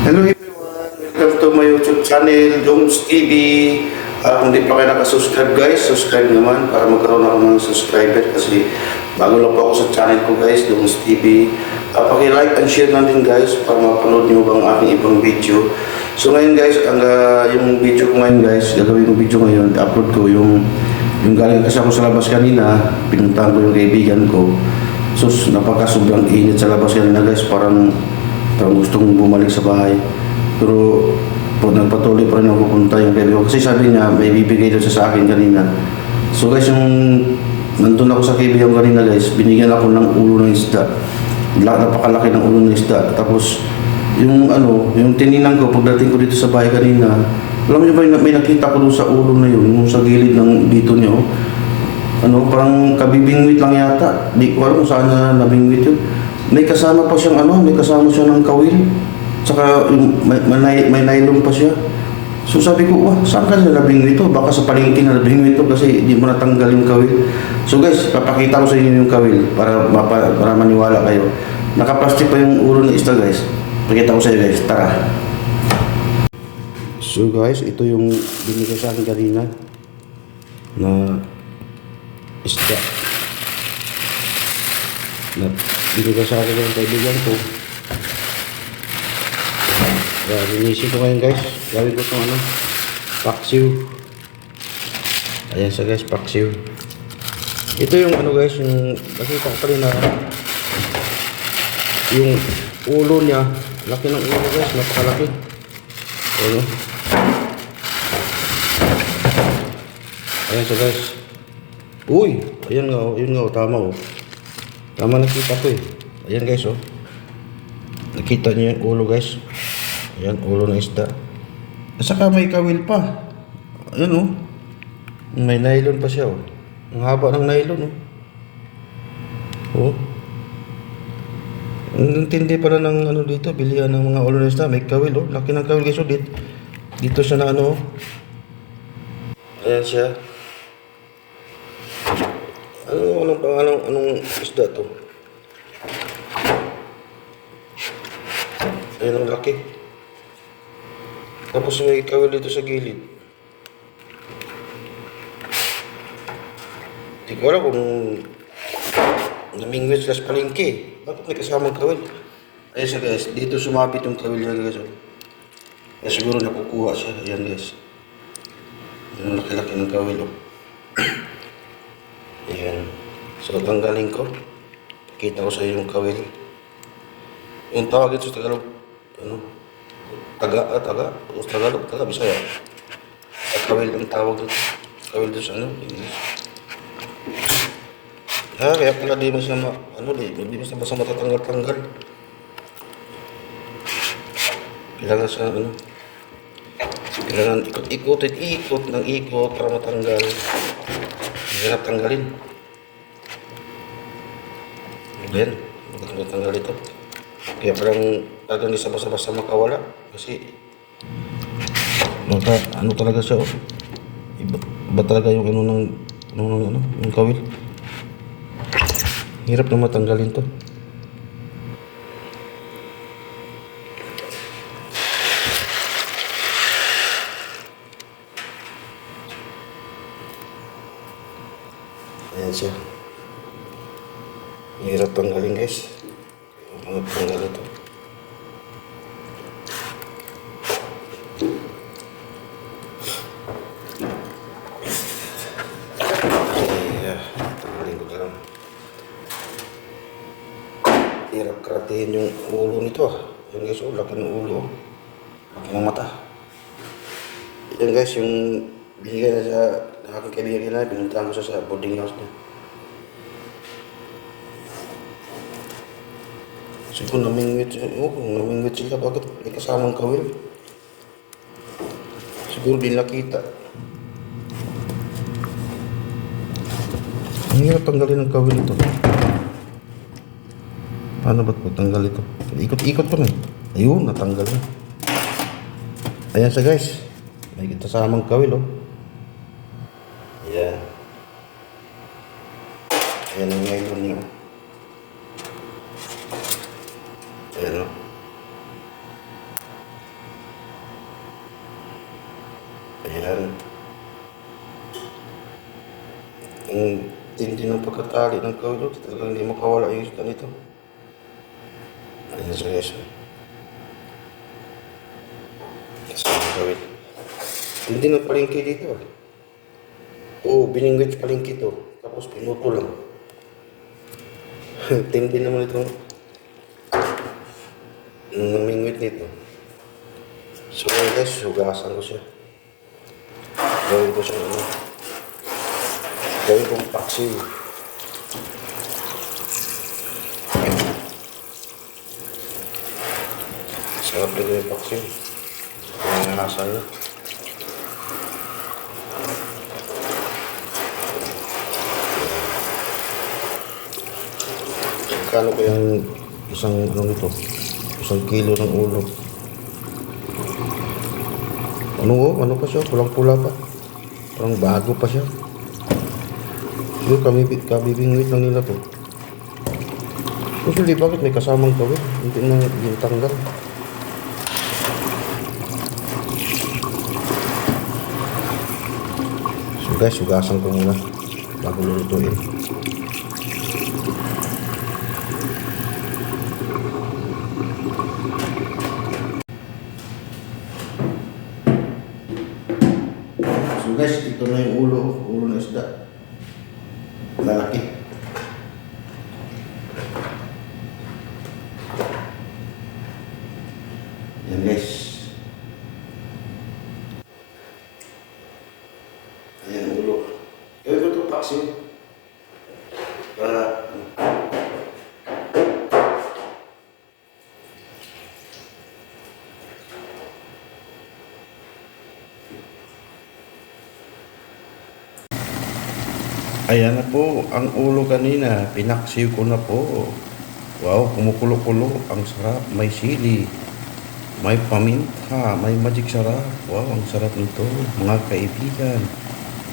Hello everyone, welcome to my YouTube channel, Jones TV. Kung di pa kayo nakasubscribe guys, subscribe naman para magkaroon ako ng subscriber kasi bago lang po ako sa channel ko guys, Jones TV. Paki-like and share lang din guys para mapanood nyo bang aking ibang video. So ngayon guys, yung video ko ngayon guys, gagawin ko video ngayon, upload ko yung galing kasi ako sa labas kanina, pinuntahan ko yung kaibigan ko. So napaka-sobrang init sa labas kanina guys, parang gustong bumalik sa bahay. Pero nagpatuloy pa rin ako pupunta yung kaibigan ko. Kasi sabi niya, may bibigay doon sa akin kanina. So guys, yung nandun ako sa kaibigan ko kanina guys, binigyan ako ng ulo ng isda. Napakalaki ng ulo ng isda. Tapos, yung tininan ko, pagdating ko dito sa bahay kanina, alam niyo ba, may nakita ko doon sa ulo na yun, yung sa gilid ng dito niyo. Parang kabibingwit lang yata. Di ko alam kung saan na nabingwit yun. May kasama pa siyang may kasama siya ng kawil. Tsaka may nylon pa siya. So sabi ko, saan ka nalabing ito? Baka sa palengke nalabing ito kasi hindi mo natanggal yung kawil. So guys, papakita ko sa inyo yung kawil para maniwala kayo. Nakaplastic pa yung ulo ng isda guys. Pakita ko sa inyo guys, tara. So guys, ito yung binigay sa akin kanina na isda. Binigay sa akin yung kaibigan ko. Linisin ko ngayon guys. Gawin ko itong paksiw. Ayan siya guys, paksiw. Ito yung guys, yung nakita ko pa rin na yung ulo niya. Laki ng ulo guys, napakalaki. Ayan siya guys. Uy, ayan nga, tama Tama nakita ko eh. Ayan guys Nakita niyo yung ulo guys. Ayan, ulo ng isda. At saka may kawil pa. Ayan May nylon pa siya Ang haba ng nylon Ang tindi pala ng dito, bilihan ng mga ulo ng isda. May kawil Laki ng kawil guys dito siya na Ayan siya. Anong pangalan, anong isda to? Ayan ang laki. Tapos may kawil dito sa gilid. Hindi ko alam kung namingwit slash palengke. Bakit may kasamang kawil? Ayan siya guys, dito sumabit yung kawil niya guys Kaya siguro nakukuha siya. Ayan guys. Ayan ang laki-laki ng kawil Ayan. So tanggalin ko. Kita ko sa iyo yung kawil. Yung tawag ito sa Tagalog, Taga, Bisaya. At kawil ang tawag dito. Kawil dito sa English. Kaya pala di mo siya di mo siya basta matatanggal-tanggal. Kailangan siya kailangan ikot ng ikot para matanggal. Hirap tanggalin. Ayan, matanggal ito. Kaya parang talagang di basta makawala. Kasi talaga siya iba talaga yung yung kawil. Hirap na matanggalin to. Ayan siya. Hirap tanggalin guys. Tanggal ito. Tanggalin ko lang. Hirap karatiin yung ulo nito Ayan guys, laki ng ulo Laki ng mata. Ayan guys, yung binigay na sa aking kaibigan na pinuntahan ko sa boarding house niya. Siguro namingwit sila. Bakit may kasamang kawil? Siguro din nakita. Ang hirap tanggalin ng kawil ito. Paano ba't magtanggal ito? Ikot-ikot pa Ayun, natanggal na. Ayan siya guys. May kasamang kawil Ayan. Ayan ang nylon niya. Ayan Ayan. Ang tindi ng pagkatali ng kawin, talagang hindi makawala yung isda nito. Ayan siya guys. Kasi ang kawin. Hindi na palengke dito. Oo, biningwit palengke to. Tapos pinuto lang. Tindi naman itong namingwit nito. So guys, hugasan ko siya. Gawin ko siya ano. Gawin kong paksiw. Sarap na yung paksiw. Ang nasa na. Kano ko yung isang ano nito? Isang kilo ng ulo. Ano pa siya? Pulang-pula pa. Parang bago pa siya. Yung kabibingwit lang nila to. Usually, bakit may kasamang kawin? Hindi na yung tanggal. So guys, hugasan ko muna bago lulutuin. So guys, ito na yung ulo ng isda. Lalaki. Yan guys. Ayan ang ulo. Gawin ko ito paksiw. Para ayan na po, ang ulo kanina, pinaksiw ko na po. Wow, kumukulo-kulo, ang sarap, may sili, may paminta, may magic sarap. Wow, ang sarap nito, mga kaibigan.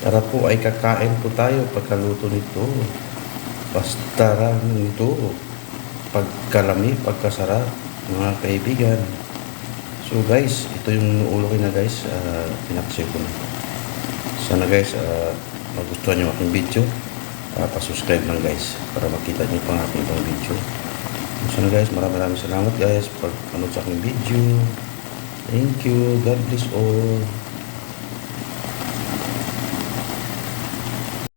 Tara po ay kakain po tayo pagkaluto nito. Basta lang nito, pagkalami, pagkasarap, mga kaibigan. So guys, ito yung ulo ko na guys, pinaksiw ko na. Sana guys, magustuhan nyo aking video, pa-subscribe lang guys para makita nyo pang aking ibang video. So na guys, maraming salamat guys pag panood sa aking video. Thank you, God bless all.